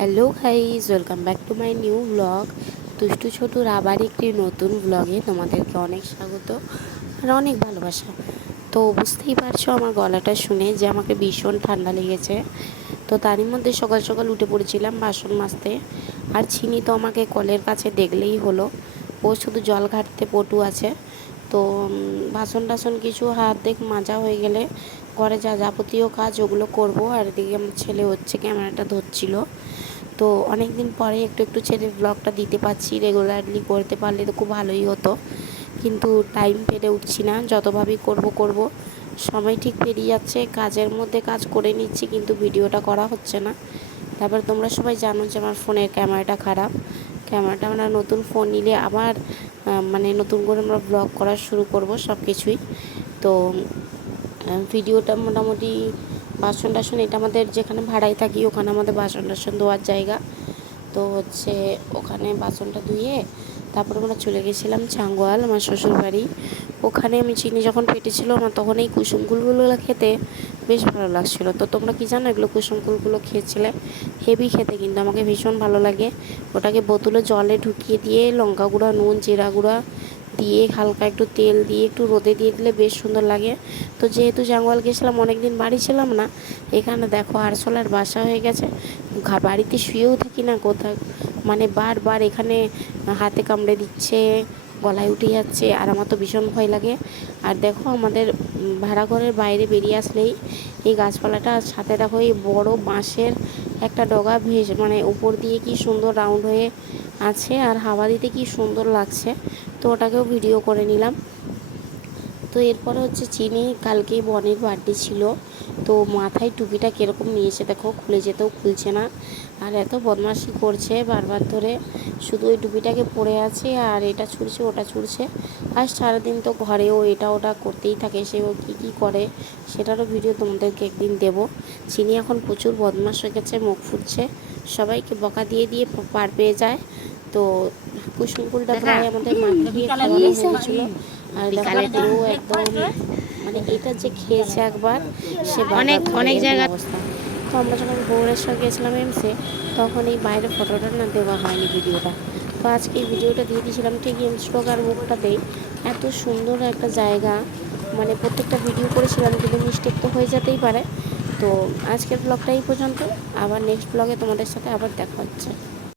Hello guys welcome back to my new blog দুষ্টু ছোটুর আবার একটি নতুন ব্লগে তোমাদেরকে অনেক স্বাগত আর অনেক ভালোবাসা। তো বুঝতেই পারছ আমার গলাটা শুনে যে আমাকে ভীষণ ঠান্ডা লেগেছে। তো তারই মধ্যে সকাল সকাল উঠে পড়েছিলাম বাসন মাজতে। আর চিনি তো আমাকে কলের কাছে দেখলেই হলো। ও শুধু জল ঘাটতে পটু আছে। তো বাসন টাসন কিছু হাত দেখ মাজা হয়ে গেলে ঘরে যা যাবতীয় কাজ ওগুলো করব। আর এদিকে আমার ছেলে হচ্ছে, ক্যামেরাটা ধরছিল। তো অনেক দিন পরে একটু একটু ছেলের ব্লগটা দিতে পারছি রেগুলারলি করতে পারলে তো খুব ভালোই হতো। কিন্তু টাইম পেরে উঠছি না, যতভাবেই করব করব। সময় ঠিক পেরিয়ে যাচ্ছে, কাজের মধ্যে কাজ করে নিচ্ছি, কিন্তু ভিডিওটা করা হচ্ছে না। তারপর তোমরা সবাই জানো যে আমার ফোনের ক্যামেরাটা খারাপ। ক্যামেরাটা আমরা নতুন ফোন নিলে আবার মানে নতুন করে আমরা ব্লগ করা শুরু করব সব কিছুই তো ভিডিওটা মোটামুটি বাসন টাসন, এটা আমাদের যেখানে ভাড়ায় থাকি, ওখানে আমাদের বাসন টাসন ধোয়ার জায়গা। তো হচ্ছে ওখানে বাসনটা ধুয়ে তারপরে আমরা চলে গেছিলাম চাঙ্গোয়াল আমার শ্বশুর বাড়ি ওখানে আমি চিনি যখন পেটেছিল আমার তখন এই কুসুম কুলগুলো খেতে বেশ ভালো লাগছিল। তো তোমরা কি জানো, এগুলো কুসুম কুলগুলো খেয়েছিলে? হেভি খেতে কিন্তু আমাকে ভীষণ ভালো লাগে। ওটাকে বোতলে জলে ঢুকিয়ে দিয়ে লঙ্কা গুঁড়া, নুন, জিরা গুঁড়া দিয়ে হালকা একটু তেল দিয়ে একটু রোদে দিয়ে দিলে বেশ সুন্দর লাগে। তো যেহেতু জাঙ্গল গেছিলাম অনেক দিন বাড়ি ছিলাম না, এখানে দেখো আরশোলার বাসা হয়ে গেছে। বাড়িতে শুয়েও থাকি না কোথাও। মানে বারবার এখানে হাতে কামড়ে দিচ্ছে, গলায় উঠে যাচ্ছে, আর আমার তো ভীষণ ভয় লাগে। আর দেখো আমাদের ভাড়া ঘরের বাইরে বেরিয়ে আসলেই এই গাছপালাটা সাথে দেখো এই বড় বাঁশের একটা ডগা ভেস মানে উপর দিয়ে কি সুন্দর রাউন্ড হয়ে আছে আর হাওয়া দিতে কি সুন্দর লাগছে। তো ওটাকেও ভিডিও করে নিলাম। তো এরপরে হচ্ছে চিনি, কালকে বনের বার্থডে ছিল। তো মাথায় টুপিটা কীরকম নিয়েছে দেখো, খুলে যেতেও খুলছে না। আর এত বদমাশি করছে বারবার ধরে। শুধু ওই টুপিটাকে পরে আছে আর এটা ছুড়ছে, ওটা ছুড়ছে। আর সারাদিন তো ঘরেও এটা ওটা করতেই থাকে, সে ও কী কী করে সেটারও ভিডিও তোমাদেরকে একদিন দেব। চিনি এখন প্রচুর বদমাশ হয়ে গেছে, মুখ ফুটছে। সবাইকে বকা দিয়ে দিয়ে পার পেয়ে যায়। তো কুসুমকুলটা প্রায় আমাদের মাকে দিয়ে খাওয়ানো হয়েছিল। আর পুরো একদম মানে এটা যে খেয়েছে একবার সে অনেক- অনেক জায়গা- অবস্থা। তো আমরা যখন ভুবনেশ্বর গেছিলাম এমসে তখন এই বাইরে ফটোটা না দেওয়া হয়নি ভিডিওটা। তো আজকে এই ভিডিওটা দিয়ে দিয়েছিলাম ঠিক এমস্টক আর মুখটাতেই এত সুন্দর একটা জায়গা মানে প্রত্যেকটা ভিডিও করেছিলাম কিন্তু মিস্টেক তো হয়ে যেতেই পারে। তো আজকের ব্লগটা এই পর্যন্ত। আবার নেক্সট ব্লগে তোমাদের সাথে আবার দেখা হচ্ছে।